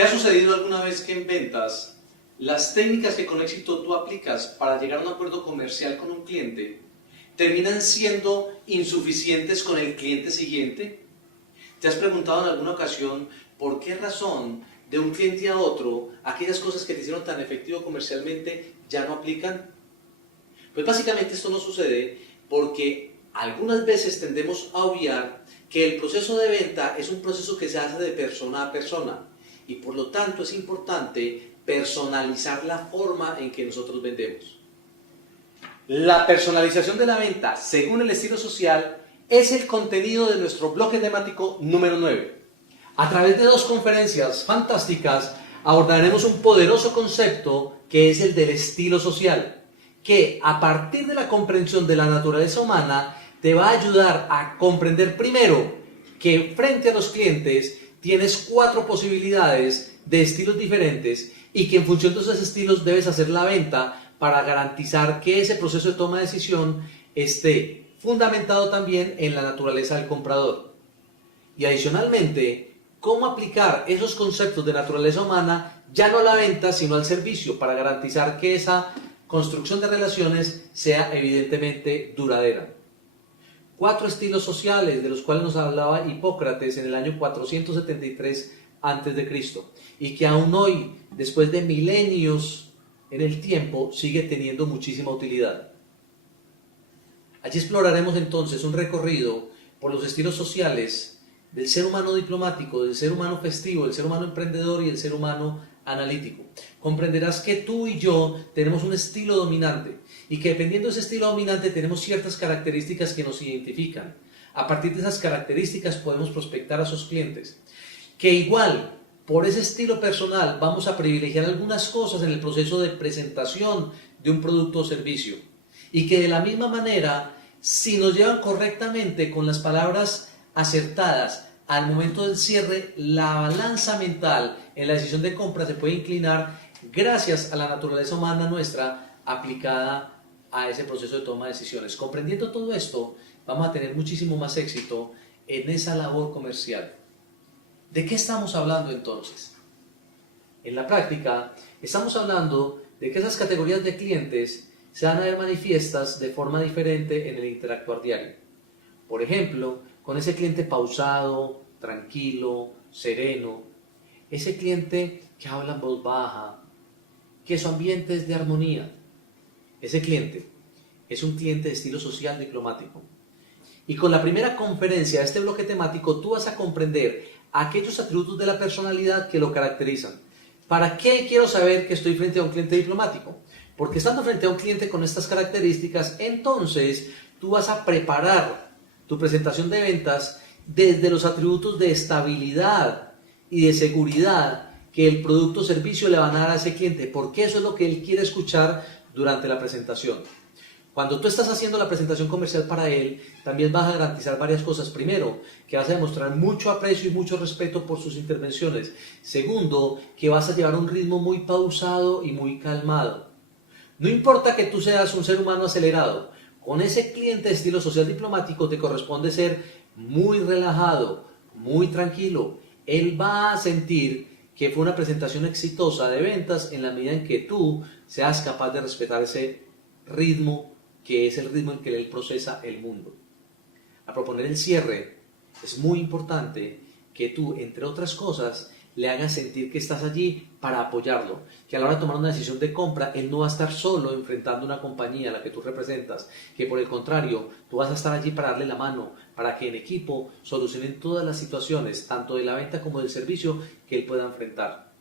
¿Te ha sucedido alguna vez que en ventas las técnicas que con éxito tú aplicas para llegar a un acuerdo comercial con un cliente terminan siendo insuficientes con el cliente siguiente? ¿Te has preguntado en alguna ocasión por qué razón de un cliente a otro aquellas cosas que te hicieron tan efectivo comercialmente ya no aplican? Pues básicamente esto no sucede porque algunas veces tendemos a obviar que el proceso de venta es un proceso que se hace de persona a persona y por lo tanto es importante personalizar la forma en que nosotros vendemos. La personalización de la venta según el estilo social es el contenido de nuestro bloque temático número 9. A través de 2 conferencias fantásticas abordaremos un poderoso concepto que es el del estilo social, que a partir de la comprensión de la naturaleza humana te va a ayudar a comprender primero que frente a los clientes tienes 4 posibilidades de estilos diferentes y que en función de esos estilos debes hacer la venta para garantizar que ese proceso de toma de decisión esté fundamentado también en la naturaleza del comprador. Y adicionalmente, cómo aplicar esos conceptos de naturaleza humana ya no a la venta sino al servicio para garantizar que esa construcción de relaciones sea evidentemente duradera. 4 estilos sociales de los cuales nos hablaba Hipócrates en el año 473 a.C. y que aún hoy, después de milenios en el tiempo, sigue teniendo muchísima utilidad. Allí exploraremos entonces un recorrido por los estilos sociales del ser humano diplomático, del ser humano festivo, del ser humano emprendedor y del ser humano analítico. Comprenderás que tú y yo tenemos un estilo dominante y que dependiendo de ese estilo dominante tenemos ciertas características que nos identifican. A partir de esas características podemos prospectar a sus clientes. Que igual, por ese estilo personal, vamos a privilegiar algunas cosas en el proceso de presentación de un producto o servicio. Y que de la misma manera, si nos llevan correctamente con las palabras acertadas al momento del cierre, la balanza mental en la decisión de compra se puede inclinar gracias a la naturaleza humana nuestra aplicada a ese proceso de toma de decisiones. Comprendiendo todo esto, vamos a tener muchísimo más éxito en esa labor comercial. ¿De qué estamos hablando entonces? En la práctica, estamos hablando de que esas categorías de clientes se van a ver manifiestas de forma diferente en el interactuar diario. Por ejemplo, con ese cliente pausado, tranquilo, sereno, ese cliente que habla en voz baja, que su ambiente es de armonía. Ese cliente es un cliente de estilo social diplomático. Y con la primera conferencia de este bloque temático, tú vas a comprender aquellos atributos de la personalidad que lo caracterizan. ¿Para qué quiero saber que estoy frente a un cliente diplomático? Porque estando frente a un cliente con estas características, entonces tú vas a preparar tu presentación de ventas desde los atributos de estabilidad y de seguridad que el producto o servicio le van a dar a ese cliente, porque eso es lo que él quiere escuchar durante la presentación. Cuando tú estás haciendo la presentación comercial para él, también vas a garantizar varias cosas. Primero, que vas a demostrar mucho aprecio y mucho respeto por sus intervenciones. Segundo, que vas a llevar un ritmo muy pausado y muy calmado. No importa que tú seas un ser humano acelerado, con ese cliente de estilo social diplomático te corresponde ser muy relajado, muy tranquilo. Él va a sentir que fue una presentación exitosa de ventas en la medida en que tú seas capaz de respetar ese ritmo que es el ritmo en que él procesa el mundo. Al proponer el cierre, es muy importante que tú, entre otras cosas, le hagas sentir que estás allí para apoyarlo, que a la hora de tomar una decisión de compra, él no va a estar solo enfrentando una compañía a la que tú representas, que por el contrario, tú vas a estar allí para darle la mano, para que en equipo solucionen todas las situaciones, tanto de la venta como del servicio, que él pueda enfrentar.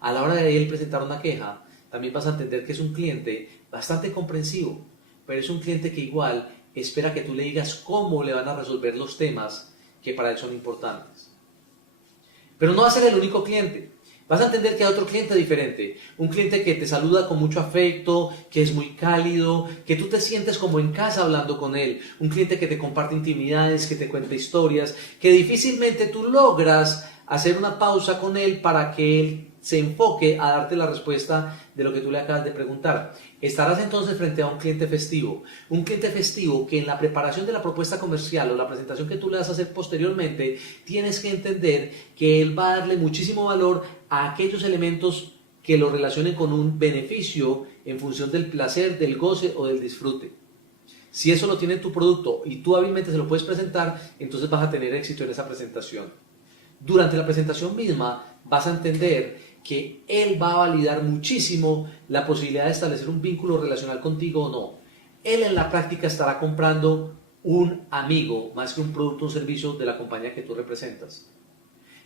A la hora de él presentar una queja, también vas a entender que es un cliente bastante comprensivo, pero es un cliente que igual espera que tú le digas cómo le van a resolver los temas que para él son importantes. Pero no va a ser el único cliente. Vas a entender que hay otro cliente diferente, un cliente que te saluda con mucho afecto, que es muy cálido, que tú te sientes como en casa hablando con él, un cliente que te comparte intimidades, que te cuenta historias, que difícilmente tú logras hacer una pausa con él para que él se enfoque a darte la respuesta de lo que tú le acabas de preguntar. Estarás entonces frente a un cliente festivo que en la preparación de la propuesta comercial o la presentación que tú le vas a hacer posteriormente, tienes que entender que él va a darle muchísimo valor a aquellos elementos que lo relacionen con un beneficio en función del placer, del goce o del disfrute. Si eso lo tiene tu producto y tú hábilmente se lo puedes presentar, entonces vas a tener éxito en esa presentación. Durante la presentación misma vas a entender que él va a validar muchísimo la posibilidad de establecer un vínculo relacional contigo o no. Él en la práctica estará comprando un amigo más que un producto o un servicio de la compañía que tú representas.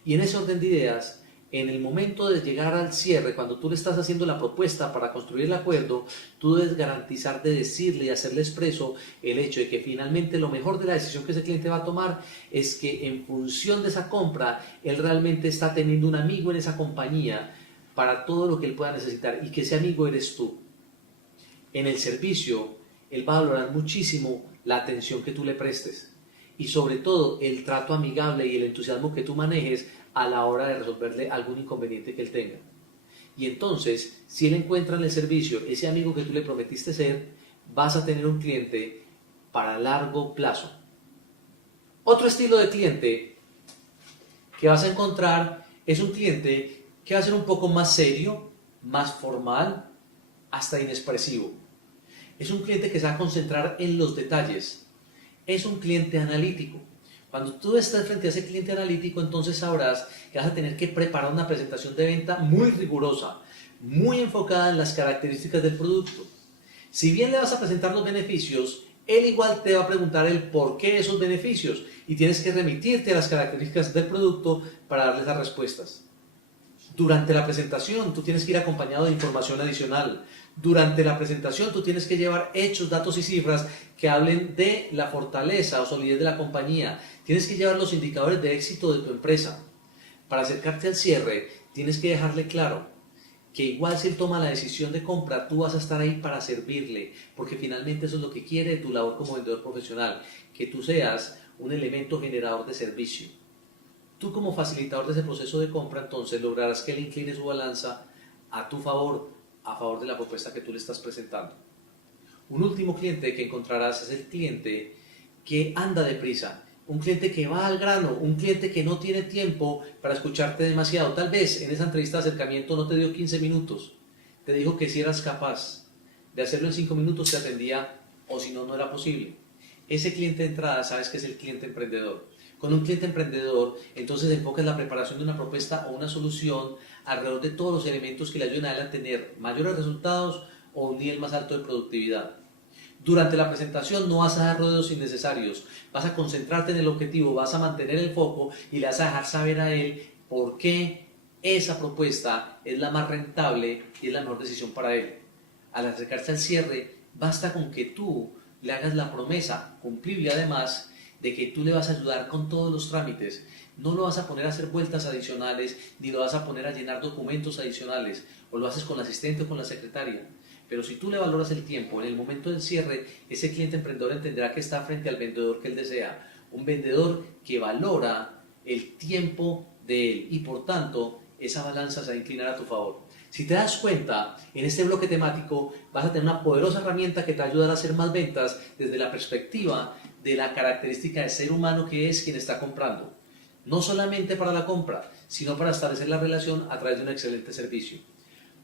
Y en ese orden de ideas, en el momento de llegar al cierre, cuando tú le estás haciendo la propuesta para construir el acuerdo, tú debes garantizar de decirle y hacerle expreso el hecho de que finalmente lo mejor de la decisión que ese cliente va a tomar es que en función de esa compra, él realmente está teniendo un amigo en esa compañía para todo lo que él pueda necesitar y que ese amigo eres tú. En el servicio, él va a valorar muchísimo la atención que tú le prestes y sobre todo el trato amigable y el entusiasmo que tú manejes a la hora de resolverle algún inconveniente que él tenga. Y entonces, si él encuentra en el servicio ese amigo que tú le prometiste ser, vas a tener un cliente para largo plazo. Otro estilo de cliente que vas a encontrar es un cliente que va a ser un poco más serio, más formal, hasta inexpresivo. Es un cliente que se va a concentrar en los detalles. Es un cliente analítico. Cuando tú estás frente a ese cliente analítico, entonces sabrás que vas a tener que preparar una presentación de venta muy rigurosa, muy enfocada en las características del producto. Si bien le vas a presentar los beneficios, él igual te va a preguntar el por qué esos beneficios y tienes que remitirte a las características del producto para darle esas respuestas. Durante la presentación tú tienes que ir acompañado de información adicional. Durante la presentación tú tienes que llevar hechos, datos y cifras que hablen de la fortaleza o solidez de la compañía. Tienes que llevar los indicadores de éxito de tu empresa. Para acercarte al cierre tienes que dejarle claro que igual si él toma la decisión de compra, tú vas a estar ahí para servirle, porque finalmente eso es lo que quiere tu labor como vendedor profesional, que tú seas un elemento generador de servicio. Tú como facilitador de ese proceso de compra, entonces lograrás que él incline su balanza a tu favor, a favor de la propuesta que tú le estás presentando. Un último cliente que encontrarás es el cliente que anda deprisa, un cliente que va al grano, un cliente que no tiene tiempo para escucharte demasiado. Tal vez en esa entrevista de acercamiento no te dio 15 minutos, te dijo que si eras capaz de hacerlo en 5 minutos te atendía o si no, no era posible. Ese cliente de entrada sabes que es el cliente emprendedor. Con un cliente emprendedor, entonces enfocas la preparación de una propuesta o una solución alrededor de todos los elementos que le ayuden a él a tener mayores resultados o un nivel más alto de productividad. Durante la presentación no vas a dar rodeos innecesarios, vas a concentrarte en el objetivo, vas a mantener el foco y le vas a dejar saber a él por qué esa propuesta es la más rentable y es la mejor decisión para él. Al acercarse al cierre, basta con que tú le hagas la promesa, cumplible además, de que tú le vas a ayudar con todos los trámites. No lo vas a poner a hacer vueltas adicionales, ni lo vas a poner a llenar documentos adicionales, o lo haces con la asistente o con la secretaria. Pero si tú le valoras el tiempo, en el momento del cierre, ese cliente emprendedor entenderá que está frente al vendedor que él desea. Un vendedor que valora el tiempo de él y por tanto esa balanza se va a inclinar a tu favor. Si te das cuenta, en este bloque temático vas a tener una poderosa herramienta que te ayudará a hacer más ventas desde la perspectiva de la característica de ser humano que es quien está comprando. No solamente para la compra, sino para establecer la relación a través de un excelente servicio.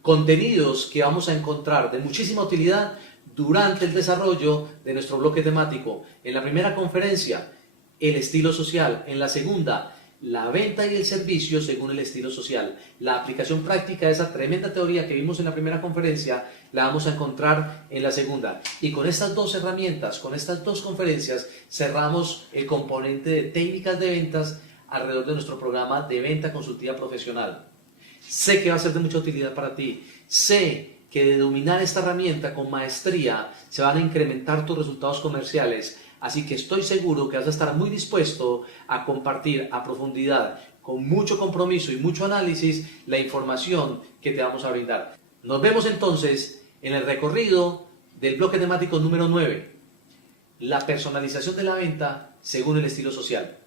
Contenidos que vamos a encontrar de muchísima utilidad durante el desarrollo de nuestro bloque temático. En la primera conferencia, el estilo social. En la segunda, la venta y el servicio según el estilo social. La aplicación práctica de esa tremenda teoría que vimos en la primera conferencia la vamos a encontrar en la segunda. Y con estas dos herramientas, con estas dos conferencias, cerramos el componente de técnicas de ventas alrededor de nuestro programa de venta consultiva profesional. Sé que va a ser de mucha utilidad para ti. Sé que de dominar esta herramienta con maestría se van a incrementar tus resultados comerciales. Así que estoy seguro que vas a estar muy dispuesto a compartir a profundidad, con mucho compromiso y mucho análisis, la información que te vamos a brindar. Nos vemos entonces en el recorrido del bloque temático número 9, la personalización de la venta según el estilo social.